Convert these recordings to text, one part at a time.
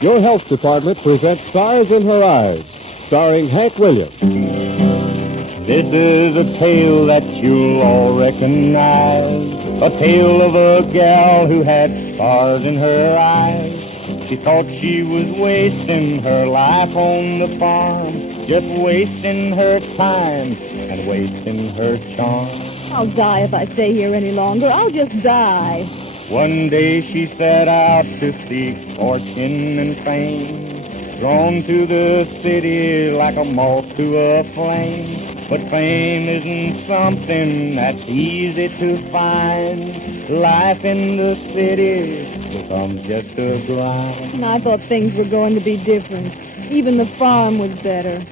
your health department presents Stars in Her Eyes, starring Hank Williams. This is a tale that you'll all recognize, a tale of a gal who had stars in her eyes. She thought she was wasting her life on the farm, just wasting her time and wasting her charm. I'll die if I stay here any longer. I'll just die. One day she set out to seek fortune and fame, drawn to the city like a moth to a flame. But fame isn't something that's easy to find. Life in the city becomes just a grind. And I thought things were going to be different. Even the farm was better.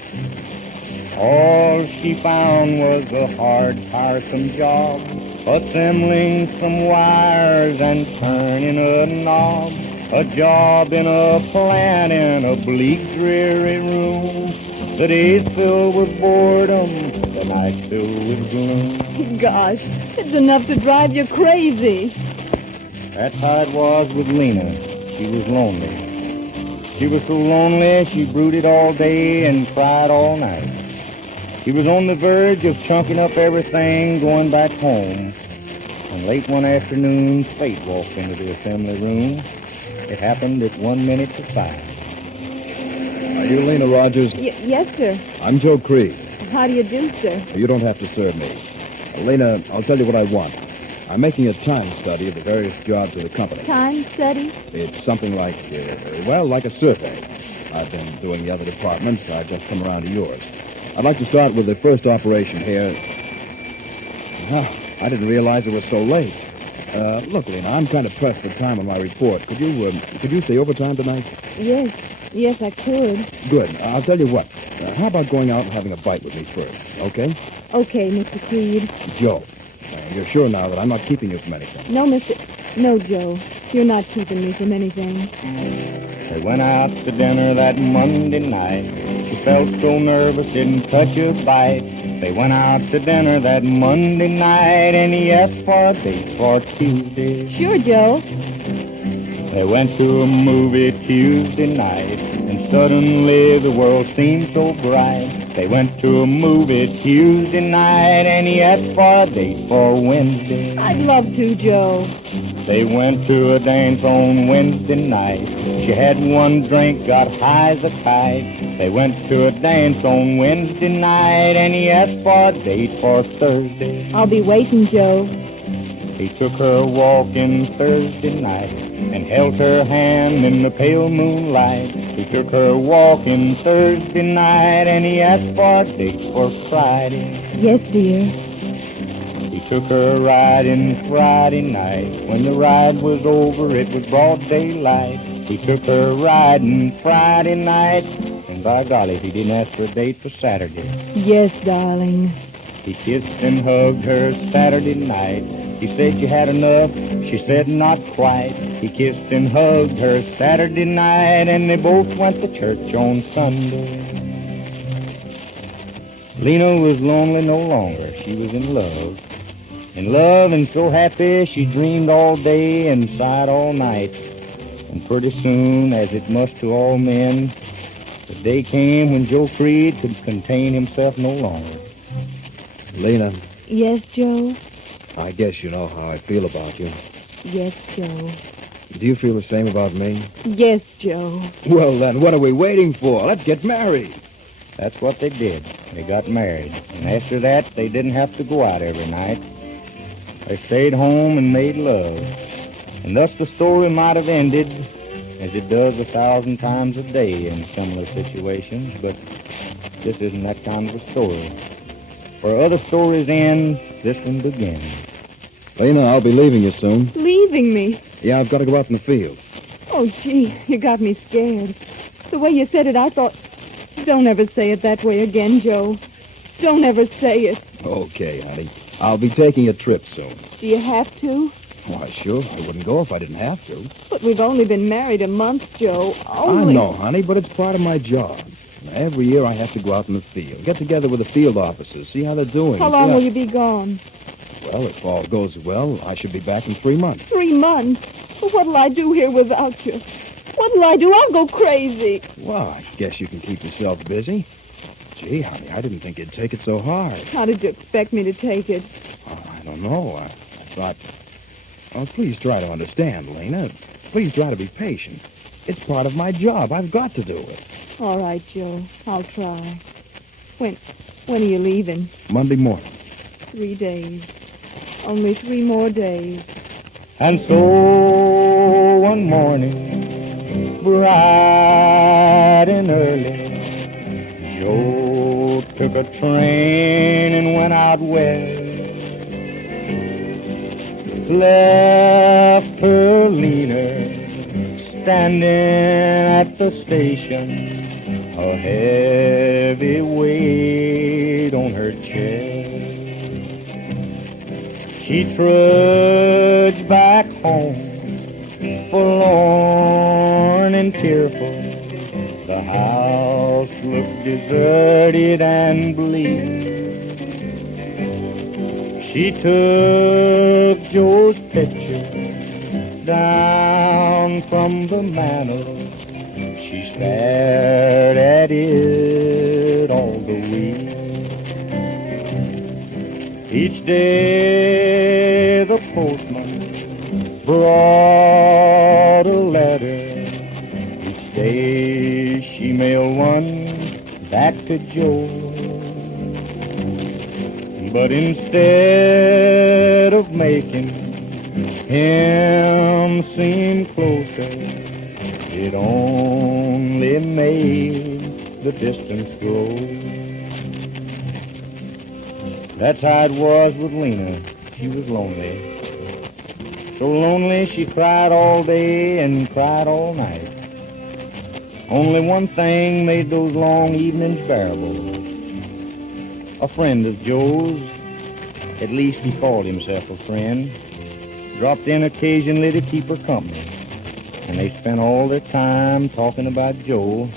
All she found was a hard, tiresome job, assembling some wires and turning a knob. A job in a plant in a bleak, dreary room. The days filled with boredom, the nights filled with gloom. Gosh, it's enough to drive you crazy. That's how it was with Lena. She was lonely. She was so lonely she brooded all day and cried all night. She was on the verge of chunking up everything, going back home. And late one afternoon, fate walked into the assembly room. It happened at 1 minute to 5. Are you Lena Rogers? Yes, sir. I'm Joe Creed. How do you do, sir? You don't have to serve me. Lena, I'll tell you what I want. I'm making a time study of the various jobs of the company. Time study? It's something like, like a survey. I've been doing the other departments. I've just come around to yours. I'd like to start with the first operation here. I didn't realize it was so late. Look, Lena, I'm kind of pressed for time on my report. Could you stay overtime tonight? Yes, I could. Good. I'll tell you what. How about going out and having a bite with me first, okay? Okay, Mr. Creed. Joe, you're sure now that I'm not keeping you from anything? No, Joe. You're not keeping me from anything. They went out to dinner that Monday night. She felt so nervous, didn't touch a bite. They went out to dinner that Monday night, and he asked for a date for Tuesday. Sure, Joe. They went to a movie Tuesday night, and suddenly the world seemed so bright. They went to a movie Tuesday night, and he asked for a date for Wednesday. I'd love to, Joe. They went to a dance on Wednesday night. She had one drink, got high as a kite. They went to a dance on Wednesday night, and he asked for a date for Thursday. I'll be waiting, Joe. He took her walking Thursday night and held her hand in the pale moonlight. He took her walking Thursday night, and he asked for a date for Friday. Yes, dear. He took her riding Friday night. When the ride was over, it was broad daylight. He took her riding Friday night, and by golly, he didn't ask for a date for Saturday. Yes, darling. He kissed and hugged her Saturday night. He said you had enough. She said not quite. He kissed and hugged her Saturday night, and they both went to church on Sunday. Lena was lonely no longer. She was in love. In love and so happy she dreamed all day and sighed all night. And pretty soon, as it must to all men, the day came when Joe Creed could contain himself no longer. Lena, Yes, Joe? I guess you know how I feel about you. Yes, Joe. Do you feel the same about me? Yes, Joe. Well, then, what are we waiting for? Let's get married. That's what they did. They got married. And after that, they didn't have to go out every night. They stayed home and made love. And thus the story might have ended, as it does 1,000 times a day in similar situations, but this isn't that kind of a story. Where other stories end, this one begins. Lena, I'll be leaving you soon. Leaving me? Yeah, I've got to go out in the field. Oh, gee, you got me scared. The way you said it, I thought... Don't ever say it that way again, Joe. Don't ever say it. Okay, honey. I'll be taking a trip soon. Do you have to? Why, sure. I wouldn't go if I didn't have to. But we've only been married a month, Joe. Only... I know, honey, but it's part of my job. Every year I have to go out in the field, get together with the field officers, see how they're doing. How long will you be gone? Well, if all goes well, I should be back in 3 months. 3 months? Well, what'll I do here without you? What'll I do? I'll go crazy. Well, I guess you can keep yourself busy. Gee, honey, I didn't think you'd take it so hard. How did you expect me to take it? Oh, I don't know. I thought... Oh, please try to understand, Lena. Please try to be patient. It's part of my job. I've got to do it. All right, Joe. I'll try. When are you leaving? Monday morning. 3 days. Only 3 more days. And so one morning, bright and early, Joe took a train and went out west. Left her Lena standing at the station, a heavy weight on her chest. She trudged back home, forlorn and tearful. The house looked deserted and bleak. She took Joe's picture down from the mantel. She stared at it all the week. Each day the postman brought a letter. Each day she mailed one back to Joe. But instead of making him seem closer, it only made the distance grow. That's how it was with Lena. She was lonely. So lonely she cried all day and cried all night. Only one thing made those long evenings bearable. A friend of Joe's, at least he called himself a friend, dropped in occasionally to keep her company. And they spent all their time talking about Joe.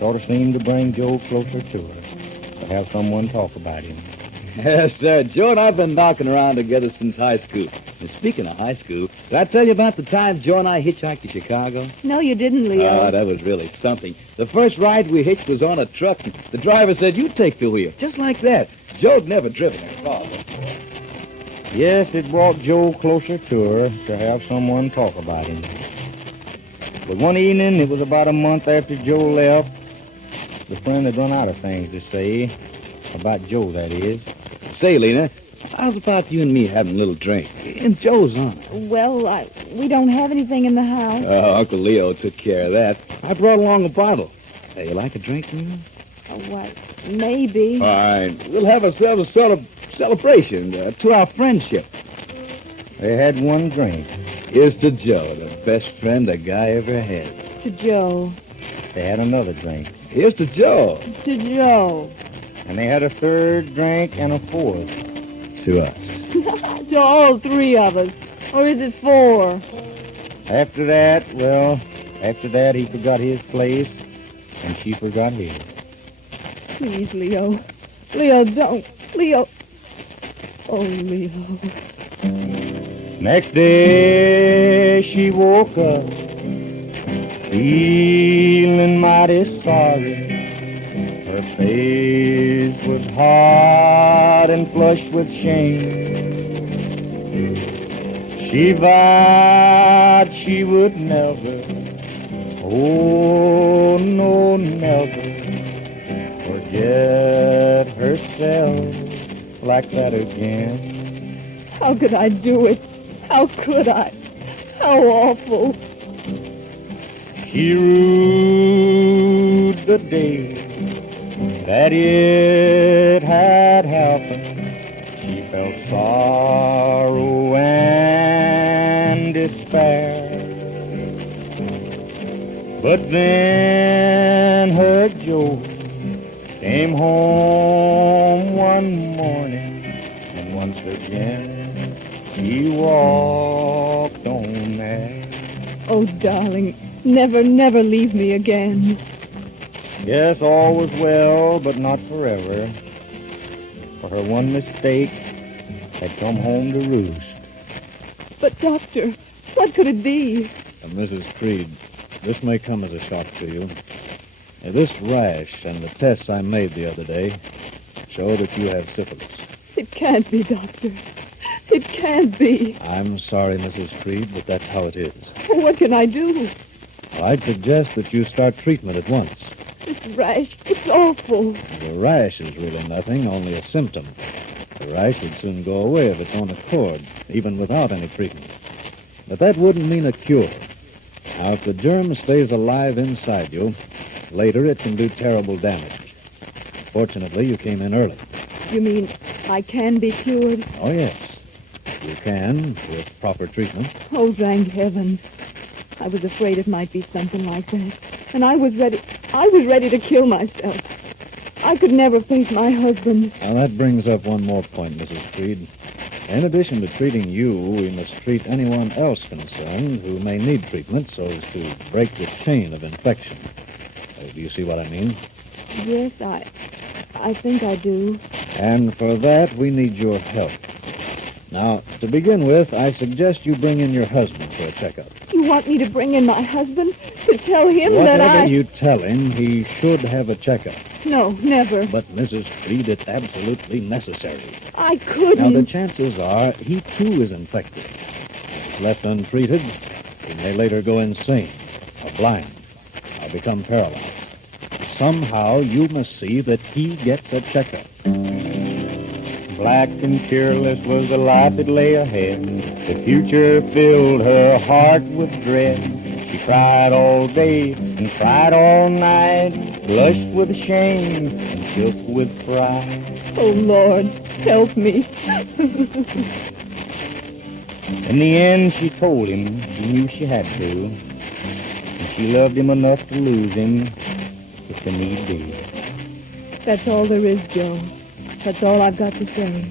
Sort of seemed to bring Joe closer to her, to have someone talk about him. Yes, sir. Joe and I have been knocking around together since high school. And speaking of high school, did I tell you about the time Joe and I hitchhiked to Chicago? No, you didn't, Leo. That was really something. The first ride we hitched was on a truck, and the driver said, "You take the wheel." Just like that. Joe'd never driven a car before. Yes, it brought Joe closer to her to have someone talk about him. But one evening, it was about a month after Joe left, the friend had run out of things to say, about Joe, that is. Say, Lena, how's about you and me having a little drink? And Joe's on it. Well, we don't have anything in the house. Uncle Leo took care of that. I brought along a bottle. Hey, you like a drink, Lena? Oh, well, maybe. Fine. We'll have ourselves a sort of celebration to our friendship. They had one drink. Here's to Joe, the best friend a guy ever had. To Joe. They had another drink. Here's to Joe. To Joe. And they had a third drink and a fourth. To us. To all 3 of us. Or is it 4? After that, he forgot his place, and she forgot his. Please, Leo. Leo, don't. Leo. Oh, Leo. Next day, she woke up, feeling mighty sorry. Her face was hard and flushed with shame. She vowed she would never, oh no, never forget herself like that again. How could I do it? How could I? How awful. She rued the day that it had happened. She felt sorrow and despair. But then her Joe came home one morning, and once again she walked on there. Oh, darling, never, never leave me again. Yes, all was well, but not forever. For her one mistake had come home to roost. But, Doctor, what could it be? Mrs. Creed, this may come as a shock to you. This rash and the tests I made the other day show that you have syphilis. It can't be, Doctor. It can't be. I'm sorry, Mrs. Creed, but that's how it is. What can I do? I'd suggest that you start treatment at once. This rash, it's awful. The rash is really nothing, only a symptom. The rash would soon go away of its own accord, even without any treatment. But that wouldn't mean a cure. Now, if the germ stays alive inside you, later it can do terrible damage. Fortunately, you came in early. You mean I can be cured? Oh, yes. You can, with proper treatment. Oh, thank heavens. I was afraid it might be something like that. And I was ready to kill myself. I could never face my husband. Now, that brings up one more point, Mrs. Creed. In addition to treating you, we must treat anyone else concerned who may need treatment so as to break the chain of infection. Do you see what I mean? Yes, I think I do. And for that, we need your help. Now, to begin with, I suggest you bring in your husband for a checkup. You want me to bring in my husband to tell him that Whatever you tell him, he should have a checkup. No, never. But, Mrs. Creed, it's absolutely necessary. I couldn't. Now, the chances are he, too, is infected. If left untreated, he may later go insane, or blind, or become paralyzed. Somehow, you must see that he gets a checkup. Black and tearless was the life that lay ahead. The future filled her heart with dread. She cried all day and cried all night, blushed with shame and shook with pride. Oh, Lord, help me. In the end, she told him she knew she had to, and she loved him enough to lose him if the need be. That's all there is, Joe. That's all I've got to say.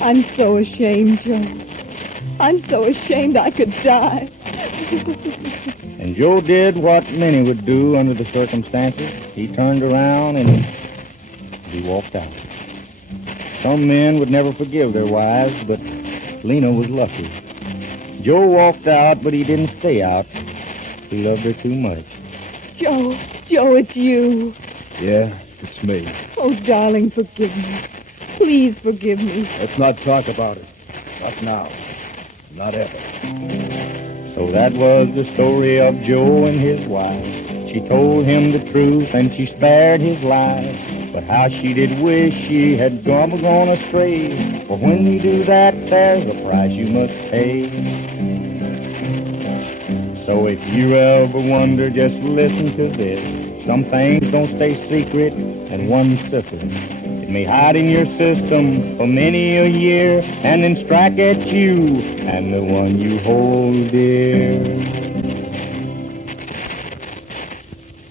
I'm so ashamed, Joe. I'm so ashamed I could die. And Joe did what many would do under the circumstances. He turned around and he walked out. Some men would never forgive their wives, but Lena was lucky. Joe walked out, but he didn't stay out. He loved her too much. Joe, it's you. Yeah, it's me. Oh, darling, forgive me. Please forgive me. Let's not talk about it. Not now. Not ever. So that was the story of Joe and his wife. She told him the truth and she spared his life. But how she did wish she had gone astray. For when you do that, there's a price you must pay. So if you ever wonder, just listen to this. Some things don't stay secret, and one syphilis. It may hide in your system for many a year, and then strike at you and the one you hold dear.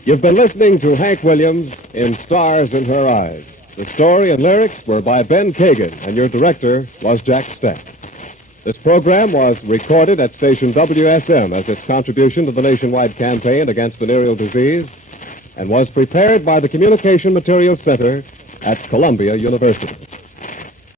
You've been listening to Hank Williams in Stars in Her Eyes. The story and lyrics were by Ben Kagan, and your director was Jack Steck. This program was recorded at station WSM as its contribution to the nationwide campaign against venereal disease, and was prepared by the Communication Materials Center at Columbia University.